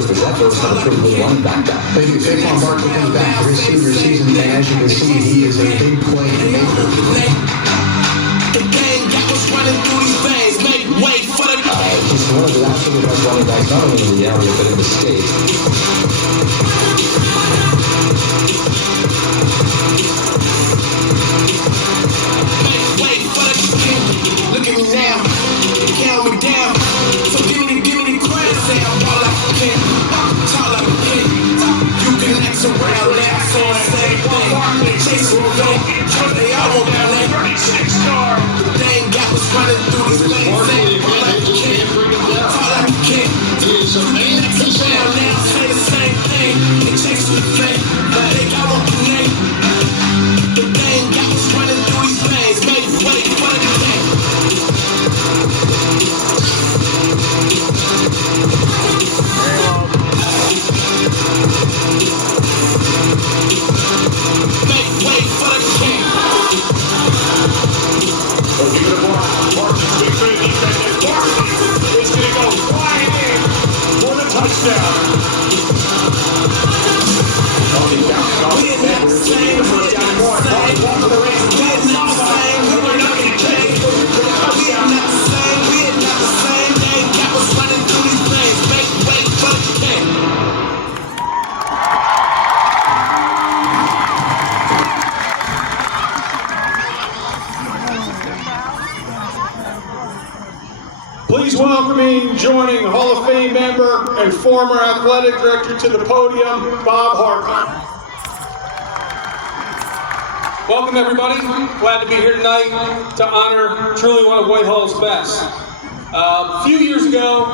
course, the Zephyrs have a pretty good running back. Thank you. Saquon Barkley comes back for his senior season, and as you can see, he is a big play maker. The game that was running through these veins, make way for the... He's one of the absolute best running backs, not only in the area, but in the state. Make way for the... Look at me now, count me down. So give me the crown, say I'm all like a king, tall like a king. You can X around now, say the same thing. Chase will go, they all want that lane. 36-star. The thing got was running through these lanes, say I'm all like a king, tall like a king. You can X around now, say the same thing. They chase will go, but they all want the name. The thing got was running through these veins, make way for the game. Make way for the king. Well, give it a march. Big for the defense. And Barkley is going to go flying in for the touchdown. We're not the same, we're not the same. We're not the same, we're not the same. We're not the same, we're not the same. They got us running through these veins. Make way for the king. Please welcome me, joining Hall of Fame member and former athletic director to the podium, Bob Hartman. Welcome everybody. Glad to be here tonight to honor truly one of Whitehall's best. A few years ago,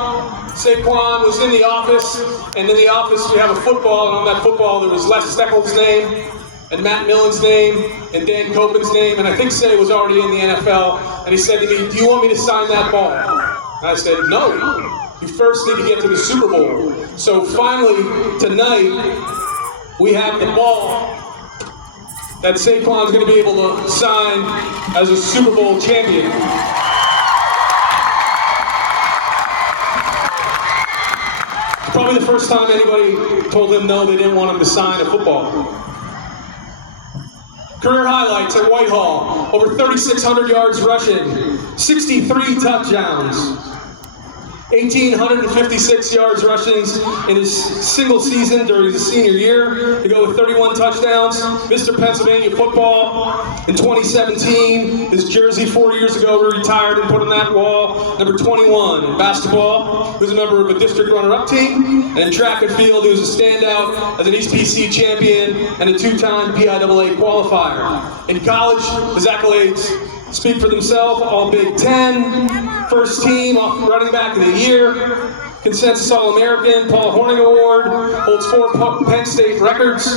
Saquon was in the office, and in the office we have a football, and on that football there was Les Steckel's name, and Matt Millen's name, and Dan Copen's name, and I think Say was already in the NFL, and he said to me, "Do you want me to sign that ball?" And I said, "No, you first need to get to the Super Bowl." So finally, tonight, we have the ball that Saquon's going to be able to sign as a Super Bowl champion. Probably the first time anybody told him no, they didn't want him to sign a football. Career highlights at Whitehall: over 3,600 yards rushing, 63 touchdowns, 1,856 yards rushing in his single season during his senior year to go with 31 touchdowns. Mr. Pennsylvania football in 2017. His jersey 4 years ago we retired and put on that wall. Number 21 in basketball. He was a member of a district runner-up team. And in track and field, he was a standout as an East PC champion and a two-time PIAA qualifier. In college, his accolades speak for themselves. All Big Ten, first team running back of the year, consensus All-American, Paul Hornung Award, holds 4 Penn State records,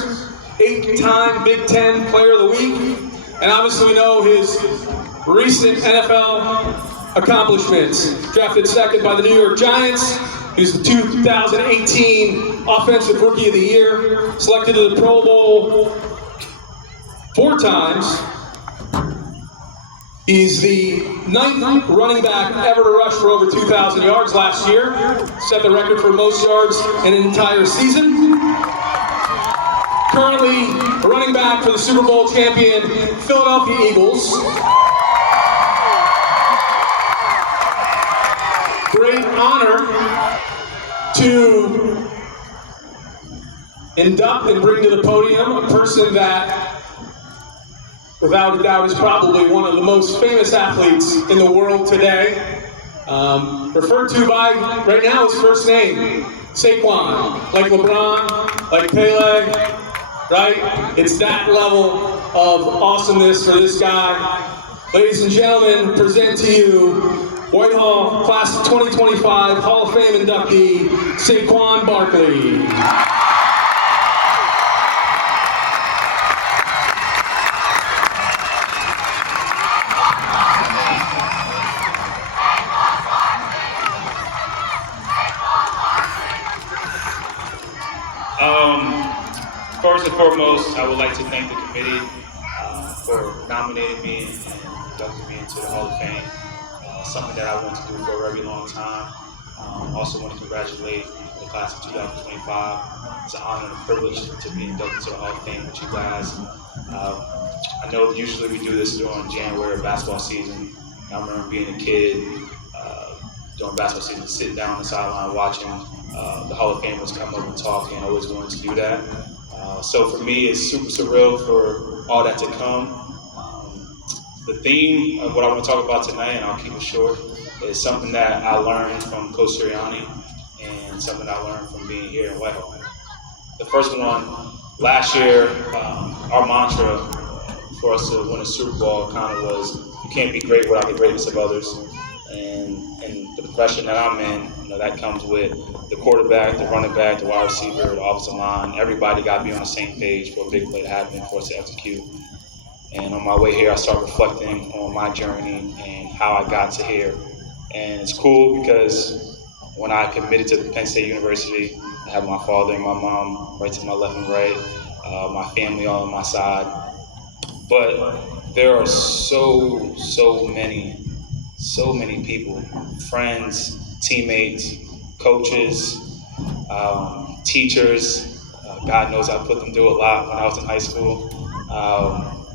8-time Big Ten Player of the Week, and obviously we know his recent NFL accomplishments. Drafted second by the New York Giants. He was the 2018 Offensive Rookie of the Year, selected to the Pro Bowl 4 times. He's the 9th running back ever to rush for over 2,000 yards last year. Set the record for most yards in an entire season. Currently a running back for the Super Bowl champion Philadelphia Eagles. Great honor to induct and bring to the podium a person that, without a doubt, is probably one of the most famous athletes in the world today. Referred to by, right now, his first name, Saquon. Like LeBron, like Pele, right? It's that level of awesomeness for this guy. Ladies and gentlemen, present to you Whitehall Class of 2025 Hall of Fame inductee, Saquon Barkley. First and foremost, I would like to thank the committee for nominating me and inducting me into the Hall of Fame. Something that I wanted to do for a very long time. Also want to congratulate the class of 2025. It's an honor and a privilege to be inducted to the Hall of Fame with you guys. I know usually we do this during January basketball season. I remember being a kid during basketball season, sitting down on the sideline watching the Hall of Famers come up and talk, and always wanted to do that. So for me, it's super surreal for all that to come. The theme of what I want to talk about tonight, and I'll keep it short, is something that I learned from Coach Sirianni and something I learned from being here in Whitehall. The first one, last year, our mantra for us to win a Super Bowl kind of was, you can't be great without the greatness of others. And the profession that I'm in, that comes with the quarterback, the running back, the wide receiver, the offensive line. Everybody got to be on the same page for a big play to happen, for us to execute. And on my way here, I started reflecting on my journey and how I got to here. And it's cool because when I committed to Penn State University, I have my father and my mom right to my left and right, my family all on my side. But there are so many people, friends, teammates, coaches, teachers. God knows I put them through a lot when I was in high school.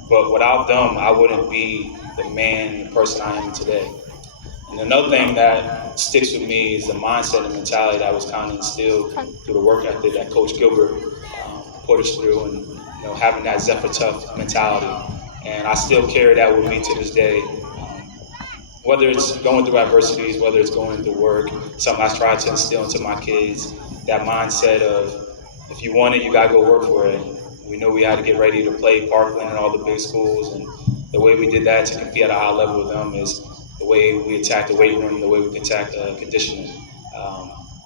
But without them, I wouldn't be the man, the person I am today. And another thing that sticks with me is the mindset and mentality that was kind of instilled through the work ethic that Coach Gilbert put us through, and having that Zephyr Tough mentality. And I still carry that with me to this day. Whether it's going through adversities, whether it's going through work, something I try to instill into my kids, that mindset of, if you want it, you gotta go work for it. We knew we had to get ready to play Barkley and all the big schools, and the way we did that to compete at a high level with them is the way we attack the weight room, the way we attack conditioning.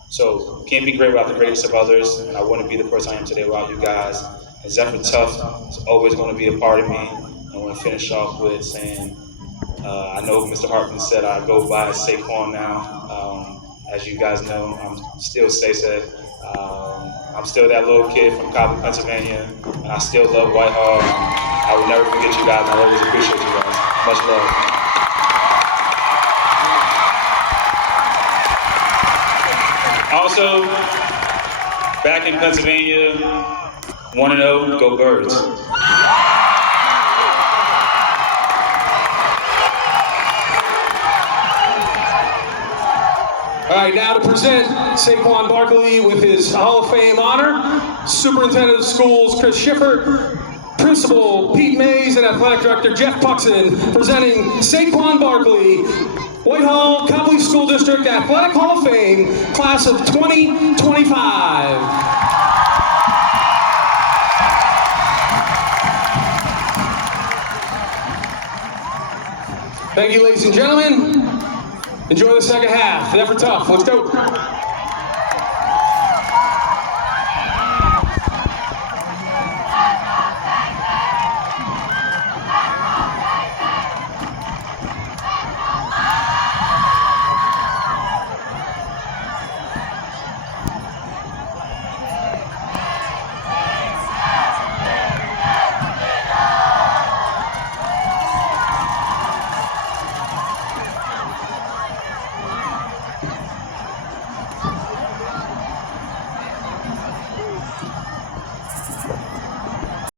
So can't be great without the greatest of others, and I wouldn't be the person I am today without you guys. And Zephyr Tough is always going to be a part of me. I want to finish off with saying, I know Mr. Hartman said I go by Saquon now. As you guys know, I'm still Say. I'm still that little kid from Cobb, Pennsylvania, and I still love Whitehall. I will never forget you guys, and I always appreciate you guys. Much love. Also, back in Pennsylvania, 1-0, go Birds. All right, now to present Saquon Barkley with his Hall of Fame honor, Superintendent of Schools Chris Schiffer, Principal Pete Mays, and Athletic Director Jeff Puxon, presenting Saquon Barkley, Whitehall Copley School District Athletic Hall of Fame, class of 2025. Thank you, ladies and gentlemen. Enjoy the second half. Zephyr Tough. Let's go.